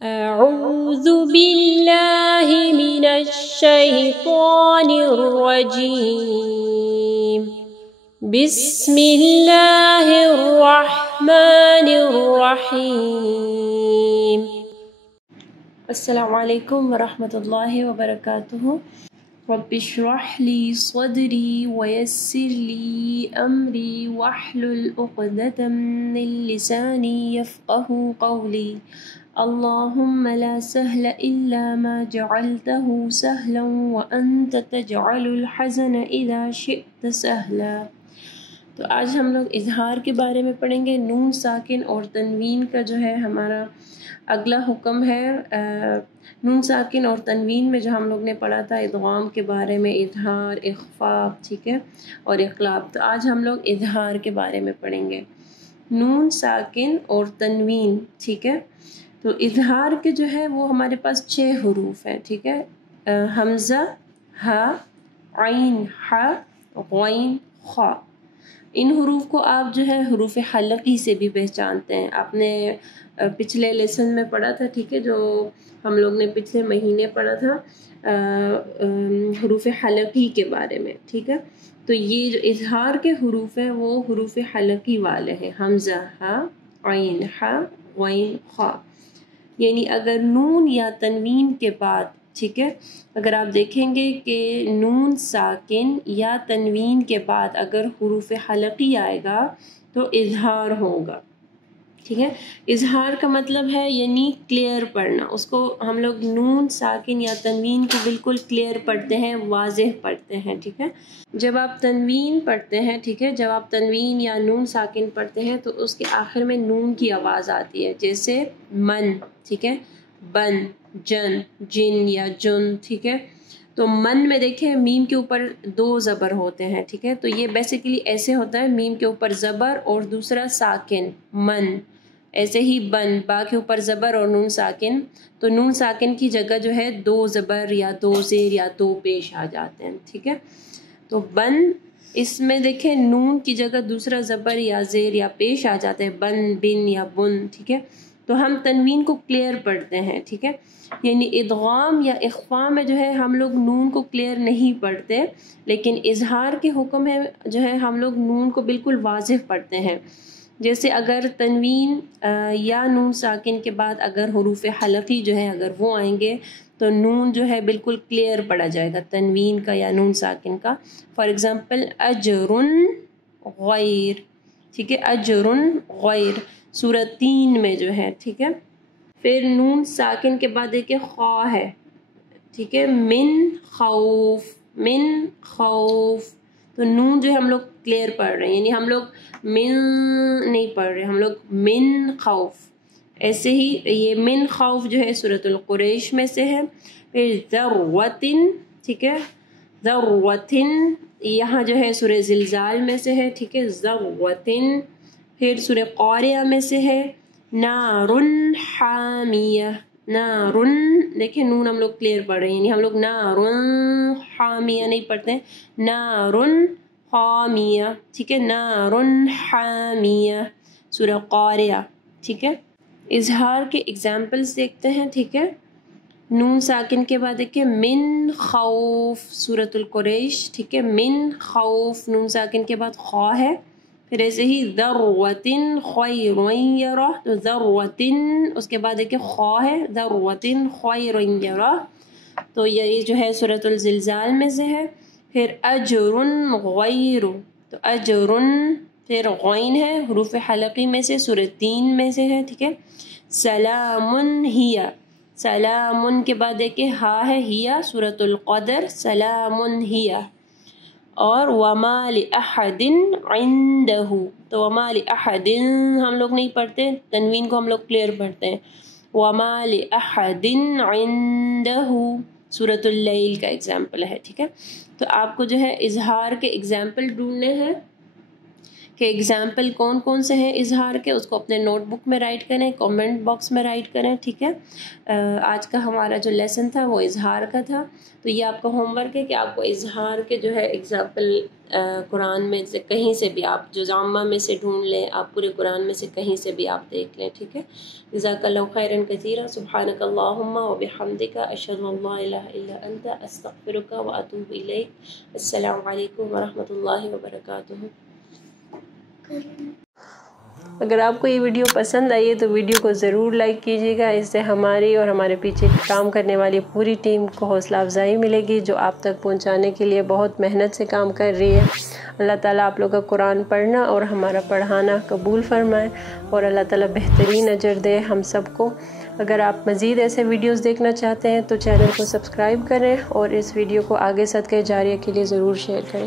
أعوذ بالله من الشيطان الرجيم بسم الله الرحمن الرحيم السلام عليكم ورحمة الله وبركاته رب اشرح لي صدري ويسر لي أمري واحلل عقدة من لساني يفقه قولي اللهم لا سهل إلا ما جعلته سهلا وأنت تجعل الحزن إذا شئت سهلا۔ تو آج ہم لوگ اظہار کے بارے میں پڑھیں گے۔ نون ساکن اور تنوین کا جو ہے ہمارا اگلا حکم ہے۔ نون ساکن اور تنوین میں جو ہم لوگ نے پڑھا تھا ادغام کے بارے میں، اظہار، اخفاء، ٹھیک ہے، اور اقلاب۔ تو آج ہم لوگ اظہار کے بارے میں پڑھیں گے۔ نون ساکن اور تنوین، ٹھیک ہے۔ تو اظہار کے جو ہے وہ ہمارے پاس 6 حروف ہیں، ٹھیک ہے۔ حمزہ، ہا، عین، ح، غین، خا۔ ان حروف کو آپ جو ہے حروف حلقی سے بھی پہچانتے ہیں۔ آپ نے پچھلے لیسن میں پڑھا تھا، ٹھیک ہے، جو ہم لوگ نے پچھلے مہینے پڑھا تھا حروف حلقی کے بارے میں، ٹھیک ہے۔ تو یہ جو اظہار کے حروف ہیں وہ حروف حلقی والے ہیں، حمزہ، ہا، عین، ح، غین، خا۔ یعنی اگر نون یا تنوین کے بعد، ٹھیک ہے، اگر آپ دیکھیں گے کہ نون ساکن یا تنوین کے بعد اگر حروف حلقی آئے گا تو اظہار ہوگا، ٹھیک ہے۔ اظہار کا مطلب ہے یعنی کلیئر پڑھنا۔ اس کو ہم لوگ نون ساکن یا تنوین کو بالکل کلیئر پڑھتے ہیں، واضح پڑھتے ہیں، ٹھیک ہے۔ جب آپ تنوین پڑھتے ہیں، ٹھیک ہے، جب آپ تنوین یا نون ساکن پڑھتے ہیں تو اس کے آخر میں نون کی آواز آتی ہے، جیسے من، ٹھیک ہے، بن، جن، جن یا جن، ٹھیک ہے۔ تو من میں دیکھیں میم کے اوپر 2 زبر ہوتے ہیں، ٹھیک ہے۔ تو یہ بیسیکلی ایسے ہوتا ہے، میم کے اوپر زبر اور دوسرا ساکن، من۔ ایسے ہی بن، با کے اوپر زبر اور نون ساکن، تو نون ساکن کی جگہ جو ہے 2 زبر یا 2 زیر یا 2 پیش آ جاتے ہیں، ٹھیک ہے۔ تو بن، اس میں دیکھیں نون کی جگہ دوسرا زبر یا زیر یا پیش آ جاتے ہیں، بن، بن یا بن، ٹھیک ہے۔ تو ہم تنوین کو کلیئر پڑھتے ہیں، ٹھیک ہے۔ یعنی ادغام یا اخفاء میں جو ہے ہم لوگ نون کو کلیئر نہیں پڑھتے، لیکن اظہار کے حکم ہے جو ہے ہم لوگ نون کو بالکل واضح پڑھتے ہیں۔ جیسے اگر تنوین یا نون ساکن کے بعد اگر حروف حلقی جو ہے اگر وہ آئیں گے تو نون جو ہے بالکل کلیئر پڑھا جائے گا، تنوین کا یا نون ساکن کا۔ فار ایگزامپل اجر غیر، ٹھیک ہے، اجر غیر، سورہ 3 میں جو ہے، ٹھیک ہے۔ پھر نون ساکن کے بعد ایک خا ہے، ٹھیک ہے، من خوف، من خوف۔ تو نون جو ہے ہم لوگ کلیئر پڑھ رہے ہیں، یعنی ہم لوگ من نہیں پڑھ رہے، ہم لوگ من خوف۔ ایسے ہی یہ من خوف جو ہے سورۃ القریش میں سے ہے۔ پھر ذروۃ، ٹھیک ہے، ذروۃ، یہاں جو ہے سورہ زلزال میں سے ہے، ٹھیک ہے، ذروۃ۔ پھر سورہ قاریہ میں سے ہے نار حامیہ، نار، دیکھیں نون ہم لوگ کلیئر پڑھ رہے ہیں، یعنی ہم لوگ نار حامیہ نہیں پڑھتے ہیں، نار حامیہ، ٹھیک ہے، نار حامیہ، سورہ قاریہ، ٹھیک ہے۔ اظہار کے اگزامپلس دیکھتے ہیں، ٹھیک ہے۔ نون ساکن کے بعد دیکھیں من خوف، سورۃ القریش، ٹھیک ہے، من خوف، نون ساکن کے بعد خا ہے۔ پھر ایسے ہی ذروۃ خیر یرہ، تو ذروۃ، اس کے بعد ایک خا ہے، ذروۃ خیر یرہ، تو یہ جو ہے سورۃ الزلزال میں سے ہے۔ پھر اجر غیر، تو اجر، پھر غین ہے حروف حلقی میں سے، سورہ 3 میں سے ہے، ٹھیک ہے۔ سلام ہی، سلام کے بعد ایک ہا ہے، ہیا، سورۃ القدر، سلام ہی۔ اور وما لأحد عنده، تو وما لأحد ہم لوگ نہیں پڑھتے، تنوین کو ہم لوگ کلیئر پڑھتے ہیں، وما لأحد عنده، سورۃ اللیل کا ایگزامپل ہے، ٹھیک ہے۔ تو آپ کو جو ہے اظہار کے ایگزامپل ڈھونڈنے ہیں کہ ایگزامپل کون کون سے ہیں اظہار کے، اس کو اپنے نوٹ بک میں رائٹ کریں، کامنٹ باکس میں رائٹ کریں، ٹھیک ہے۔ آج کا ہمارا جو لیسن تھا وہ اظہار کا تھا، تو یہ آپ کا ہوم ورک ہے کہ آپ کو اظہار کے جو ہے ایگزامپل قرآن میں سے کہیں سے بھی آپ جو جامعہ میں سے ڈھونڈ لیں، آپ پورے قرآن میں سے کہیں سے بھی آپ دیکھ لیں، ٹھیک ہے۔ جزاک اللہ خیرا کثیرا، سبحانک اللہم وبحمدک، اشہد ان لا الہ الا انت، استغفرک واتوب الیک۔ السلام علیکم ورحمۃ اللہ وبرکاتہ۔ اگر آپ کو یہ ویڈیو پسند آئی ہے تو ویڈیو کو ضرور لائک کیجیے گا، اس سے ہماری اور ہمارے پیچھے کام کرنے والی پوری ٹیم کو حوصلہ افزائی ملے گی، جو آپ تک پہنچانے کے لیے بہت محنت سے کام کر رہی ہے۔ اللہ تعالیٰ آپ لوگ کا قرآن پڑھنا اور ہمارا پڑھانا قبول فرمائے، اور اللہ تعالیٰ بہترین اجر دے ہم سب کو۔ اگر آپ مزید ایسے ویڈیوز دیکھنا چاہتے ہیں تو چینل کو سبسکرائب کریں، اور اس ویڈیو کو آگے صدقہ جاریہ کے لیے ضرور شیئر کریں۔